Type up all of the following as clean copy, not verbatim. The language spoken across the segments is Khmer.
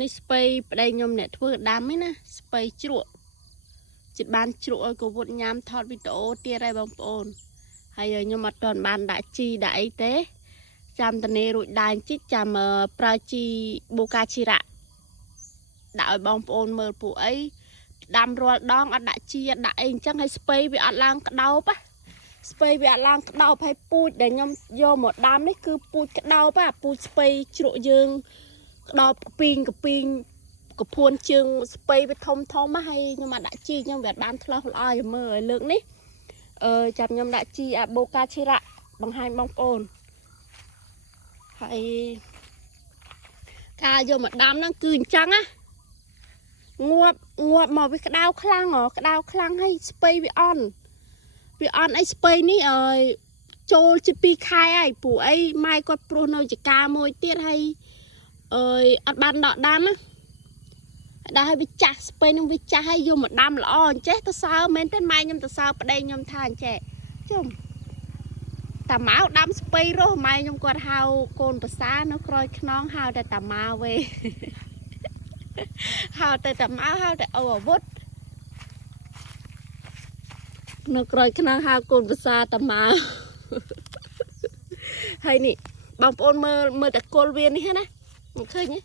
នេះស្ពៃប្តីខ្ញុំអ្នកធ្វើដាំឯណាស្ពៃជ្រក់ចិត្តបានជ្រក់ឲ្យកូវុតញ៉ាំថតវីដេអូទៀតហើយបងប្អូនហើយខ្ញុំអត់ទាន់បានដាក់ជីដាក់អីទេចាំតនេរួចដែរជីចាំប្រើជីបូកាជីរ៉ាដាក់ឲ្យបងប្អូនមើលពួកអីដាំរាល់ដងអត់ដាក់ជីអត់ដាក់អីអញ្ចឹងហើយស្ពៃវាអត់ឡើងក្តោបស្ពៃវាអត់ឡើងក្តោបហើយពូជដែលខ្ញុំយកមកដាំនេះគឺពូជក្តោបពូជស្ពៃជ្រក់យើងក្តោបកពីងកពួនជើងស្ពៃវាធំហើយខ្ញុំអត់ដាក់ជីខ្ញុំវាបានឆ្លោះល្អឲ្យមើលឲ្យលើកនេះចាំខ្ញុំដាក់ជីអាបូកាឈីរ៉ាបង្ហាញបងប្អូនហើយការយកមកដាំហ្នឹងគឺអញ្ចឹងណាងាប់មកវាក្តៅខ្លាំងហើយស្ពៃវាអន់អីស្ពៃនេះចូលជា2ខែហើយព្រោះអីម៉ែគាត់ព្រោះនៅចកាមួយទៀតហើយអត់បានដកដាំណាដល់ឲ្យវាចាស់ស្ពៃនឹងវាចាស់ហើយយកមកដាំល្អអញ្ចេះទៅសើមែនទេម៉ែខ្ញុំទៅសើប្តីខ្ញុំថាអញ្ចេះជុំតាម៉ៅដាំស្ពៃរស់ម៉ែខ្ញុំគាត់ហៅកូនប្រសានៅក្រោយខ្នងហៅតែតាម៉ៅវេហៅតែតាម៉ៅហៅតែអូអាវុធនៅក្រោយខ្នងហៅកូនប្រសាតាម៉ៅហើយនេះបងប្អូនមើលតែគល់វានេះណាមិនឃើញទេ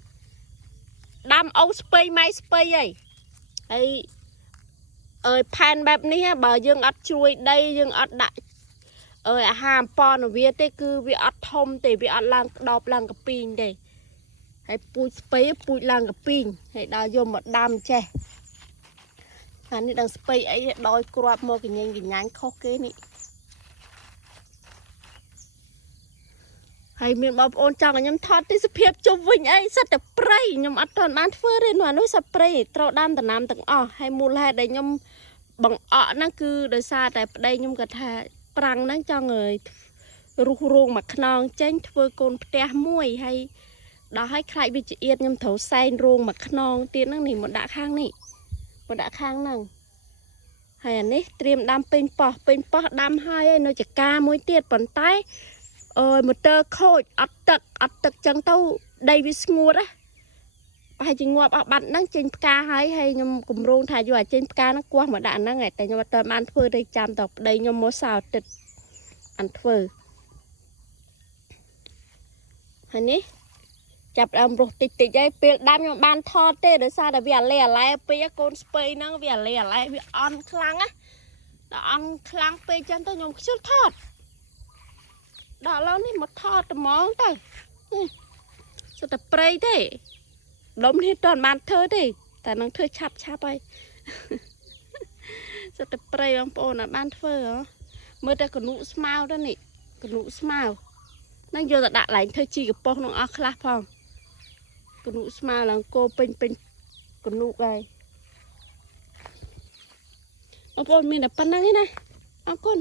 ដាំអូស្ពៃម៉ៃស្ពៃហើយផែនបែបនេះបើយើងអត់ជ្រួយដីយើងអត់ដាក់អាហារអំប៉នវាទេគឺវាអត់ធំទេវាអត់ឡើងក្តោបឡើងកពីងទេហើយពូជស្ពៃពូជឡើងកពីងហើយដល់យកមកដាំចេះអានេះដល់ស្ពៃអីដោយគ្រាប់មកកញ្ញាញខុសគេនេះហើយមានបងប្អូនចង់ឲ្យខ្ញុំថតទេសភាពជុំវិញអីសិតតែព្រៃខ្ញុំអត់ទាន់បានធ្វើទេនោះសិតព្រៃត្រូវដាំដំណាំទាំងអស់ហើយមូលហេតុដែលខ្ញុំបង្អក់ហ្នឹងគឺដោយសារតែប្តីខ្ញុំគាត់ថាប្រាំងហ្នឹងចង់រុះរោងមួយខ្នងចេញធ្វើកូនផ្ទះមួយហើយដល់ឲ្យខ្លាចវាជាអៀតខ្ញុំត្រូវសែងរោងមួយខ្នងទៀតហ្នឹងនេះមកដាក់ខាងនេះមកដាក់ខាងហ្នឹងហើយអានេះត្រៀមដាំពេញប៉ោះដាំហើយនៅចកាមួយទៀតប៉ុន្តែម៉ូទ័រខូចអត់ទឹកចឹងទៅដីវាស្ងួតណាប្រហែលជាងាប់អស់បាត់ហ្នឹងចេញផ្កាហើយខ្ញុំគម្រោងថាយកឲ្យចេញផ្កាហ្នឹងគោះមកដាក់ហ្នឹងតែខ្ញុំអត់ទាន់បានធ្វើទេចាំតប្តីខ្ញុំមកសៅទឹកអានធ្វើហើយនេះចាប់ដើមរស់តិចហើយពេលដាំខ្ញុំបានថតទេដោយសារតែវាអាឡែពេកកូនស្ពៃហ្នឹងវាអាឡែវាអន់ខ្លាំងណាដល់អន់ខ្លាំងពេកចឹងទៅខ្ញុំខ្ជិលថតដល់ឡូវនេះមកថតត្មងទៅសុទ្ធតែព្រៃទេដុំនេះតន់បានធ្វើទេតែនឹងធ្វើឆាប់ហើយសុទ្ធតែព្រៃបងប្អូនអត់បានធ្វើហ៎មើលតែកនុស្មៅទៅនេះកនុស្មៅនឹងយកទៅដាក់ឡើងធ្វើជីកប៉ុសក្នុងអស់ខ្លះផងកនុស្មៅឡើងគោពេញកនុហើយបងប្អូនមានតែប៉ុណ្្នឹងឯណាអរគុណ